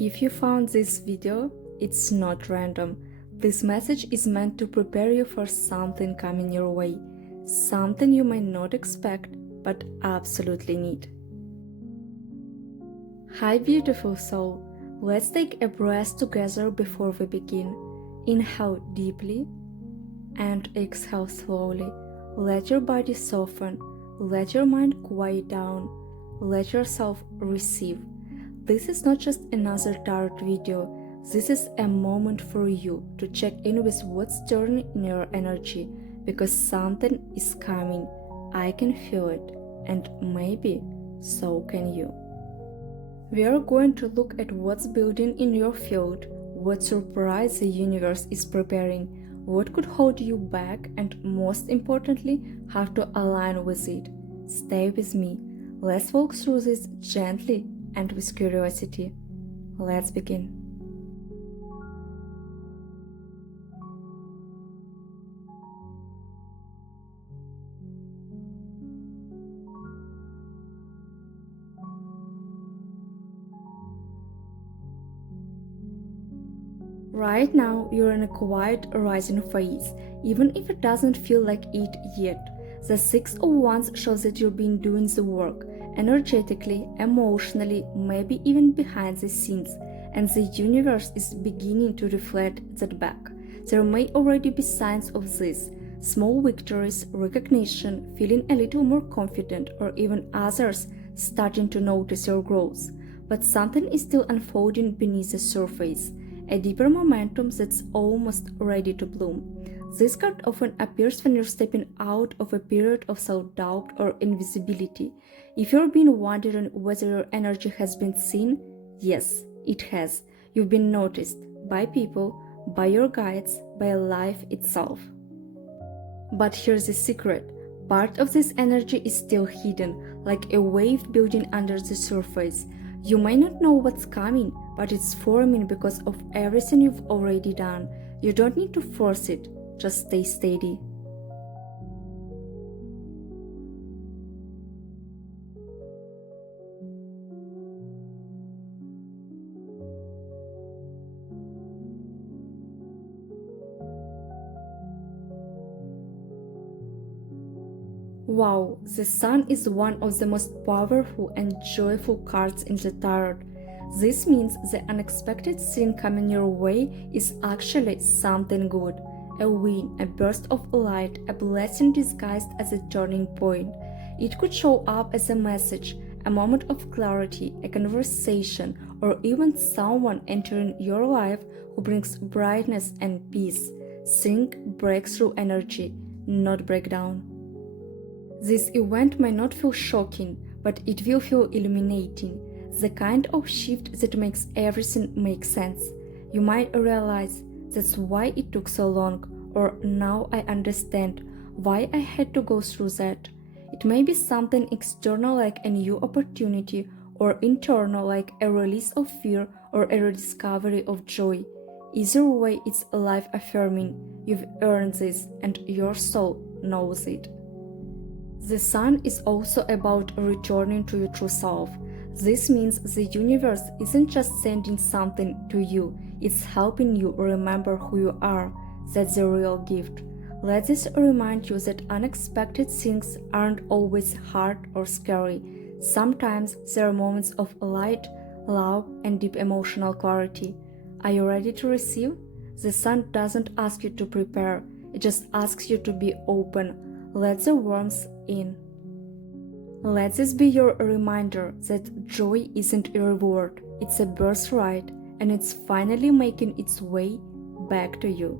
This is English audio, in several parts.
If you found this video, it's not random. This message is meant to prepare you for something coming your way, something you might not expect but absolutely need. Hi beautiful soul, let's take a breath together before we begin. Inhale deeply and exhale slowly. Let your body soften, let your mind quiet down, let yourself receive. This is not just another tarot video, this is a moment for you to check in with what's turning in your energy, because something is coming. I can feel it, and maybe so can you. We are going to look at what's building in your field, what surprise the universe is preparing, what could hold you back, and most importantly, how to align with it. Stay with me. Let's walk through this gently and with curiosity. Let's begin. Right now, you're in a quiet rising phase, even if it doesn't feel like it yet. The Six of Wands shows that you've been doing the work, energetically, emotionally, maybe even behind the scenes, and the universe is beginning to reflect that back. There may already be signs of this, small victories, recognition, feeling a little more confident, or even others starting to notice your growth. But something is still unfolding beneath the surface, a deeper momentum that's almost ready to bloom. This card often appears when you're stepping out of a period of self-doubt or invisibility. If you've been wondering whether your energy has been seen, yes, it has. You've been noticed by people, by your guides, by life itself. But here's the secret. Part of this energy is still hidden, like a wave building under the surface. You may not know what's coming, but it's forming because of everything you've already done. You don't need to force it, just stay steady. Wow, the Sun is one of the most powerful and joyful cards in the tarot. This means the unexpected thing coming your way is actually something good. A win, a burst of light, a blessing disguised as a turning point. It could show up as a message, a moment of clarity, a conversation, or even someone entering your life who brings brightness and peace. Think breakthrough energy, not breakdown. This event might not feel shocking, but it will feel illuminating. The kind of shift that makes everything make sense. You might realize that's why it took so long, or now I understand why I had to go through that. It may be something external like a new opportunity, or internal like a release of fear or a rediscovery of joy. Either way, it's life-affirming. You've earned this, and your soul knows it. The Sun is also about returning to your true self. This means the universe isn't just sending something to you, it's helping you remember who you are. That's the real gift. Let this remind you that unexpected things aren't always hard or scary. Sometimes there are moments of light, love, and deep emotional clarity. Are you ready to receive? The Sun doesn't ask you to prepare, it just asks you to be open. Let the warmth in. Let this be your reminder that joy isn't a reward, it's a birthright, and it's finally making its way back to you.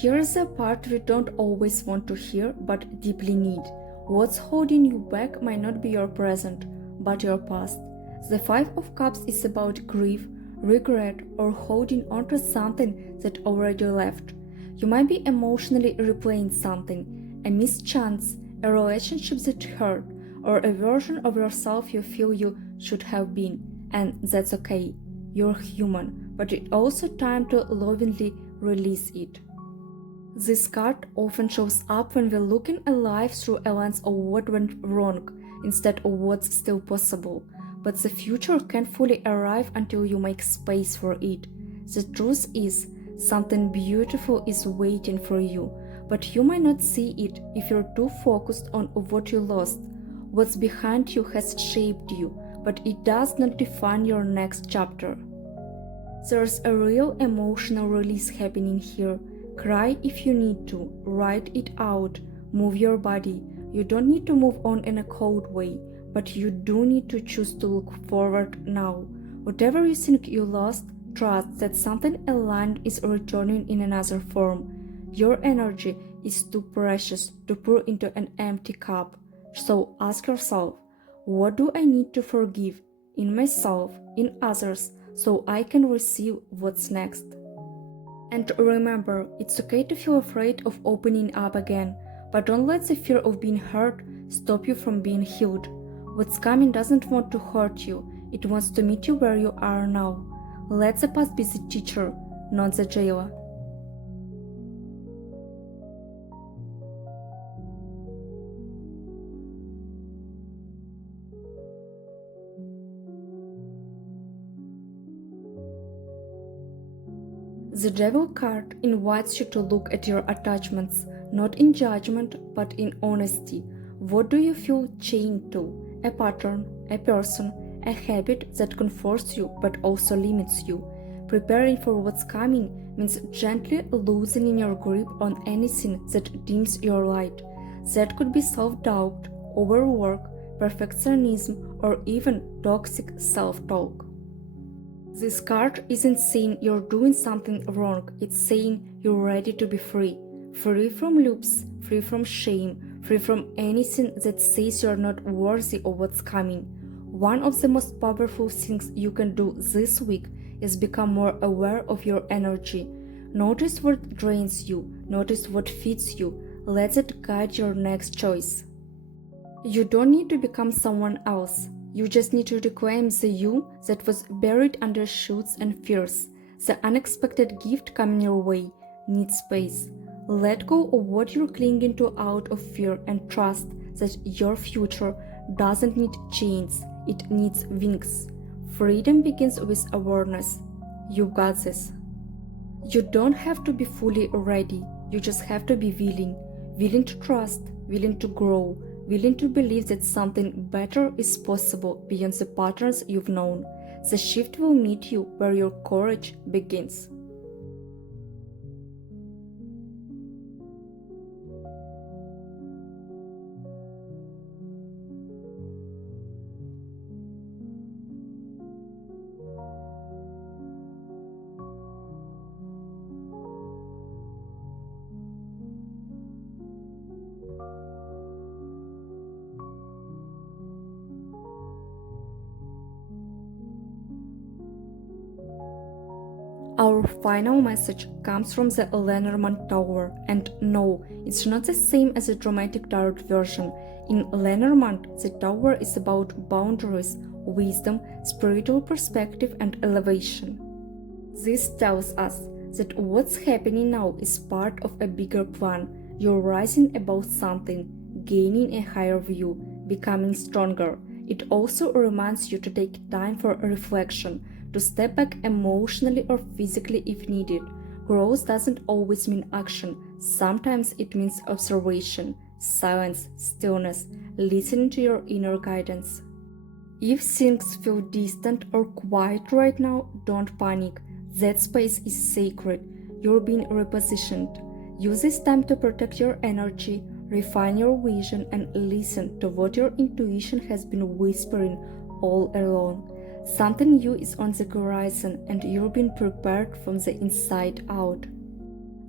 Here's the part we don't always want to hear but deeply need. What's holding you back might not be your present, but your past. The Five of Cups is about grief, regret, or holding on to something that already left. You might be emotionally replaying something, a missed chance, a relationship that hurt, or a version of yourself you feel you should have been, and that's okay. you're human, but it's also time to lovingly release it. This card often shows up when we're looking at life through a lens of what went wrong instead of what's still possible. But the future can't fully arrive until you make space for it. The truth is, something beautiful is waiting for you, but you might not see it if you're too focused on what you lost. What's behind you has shaped you, but it does not define your next chapter. There's a real emotional release happening here. Cry if you need to, write it out, move your body. You don't need to move on in a cold way, but you do need to choose to look forward now. Whatever you think you lost, trust that something aligned is returning in another form. Your energy is too precious to pour into an empty cup. So ask yourself, what do I need to forgive in myself, in others, so I can receive what's next? And remember, it's okay to feel afraid of opening up again, but don't let the fear of being hurt stop you from being healed. What's coming doesn't want to hurt you, it wants to meet you where you are now. Let the past be the teacher, not the jailer. The Devil card invites you to look at your attachments, not in judgment, but in honesty. What do you feel chained to? A pattern, a person, a habit that comforts you but also limits you. Preparing for what's coming means gently loosening your grip on anything that dims your light. That could be self-doubt, overwork, perfectionism, or even toxic self-talk. This card isn't saying you're doing something wrong, it's saying you're ready to be free. Free from loops, free from shame, free from anything that says you're not worthy of what's coming. One of the most powerful things you can do this week is become more aware of your energy. Notice what drains you, notice what feeds you, let it guide your next choice. You don't need to become someone else. You just need to reclaim the you that was buried under shoots and fears. The unexpected gift coming your way needs space. Let go of what you're clinging to out of fear and trust that your future doesn't need chains, it needs wings. Freedom begins with awareness. You've got this. You don't have to be fully ready, you just have to be willing. Willing to trust, willing to grow, willing to believe that something better is possible beyond the patterns you've known. The shift will meet you where your courage begins. Our final message comes from the Lenormand Tower, and no, it's not the same as the dramatic tarot version. In Lenormand, the tower is about boundaries, wisdom, spiritual perspective, and elevation. This tells us that what's happening now is part of a bigger plan. You're rising above something, gaining a higher view, becoming stronger. It also reminds you to take time for reflection, to step back emotionally or physically if needed. Growth doesn't always mean action. Sometimes it means observation, silence, stillness, listening to your inner guidance. If things feel distant or quiet right now, don't panic. That space is sacred. You're being repositioned. Use this time to protect your energy, refine your vision, and listen to what your intuition has been whispering all along. Something new is on the horizon and you're being prepared from the inside out.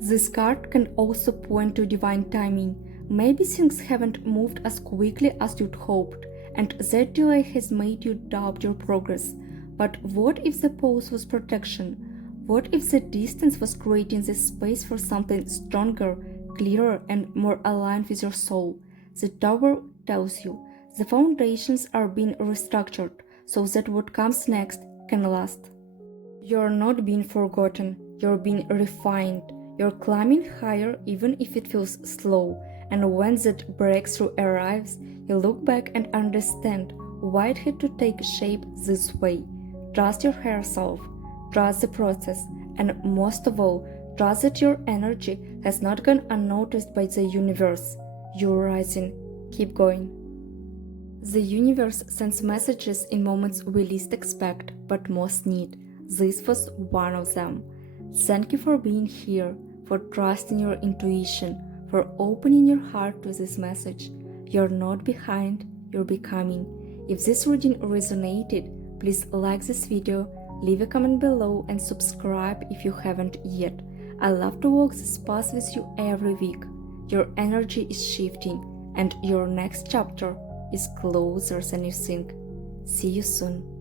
This card can also point to divine timing. Maybe things haven't moved as quickly as you'd hoped, and that delay has made you doubt your progress. But what if the pause was protection? What if the distance was creating the space for something stronger, clearer, and more aligned with your soul? The Tower tells you the foundations are being restructured so that what comes next can last. You're not being forgotten, you're being refined. You're climbing higher even if it feels slow, and when that breakthrough arrives, you look back and understand why it had to take shape this way. Trust your higher self, trust the process, and most of all, trust that your energy has not gone unnoticed by the universe. You're rising. Keep going. The universe sends messages in moments we least expect but most need. This was one of them. Thank you for being here, for trusting your intuition, for opening your heart to this message. You're not behind, you're becoming. If this reading resonated, please like this video, leave a comment below and subscribe if you haven't yet. I love to walk this path with you every week. Your energy is shifting and your next chapter is closer than you think. See you soon.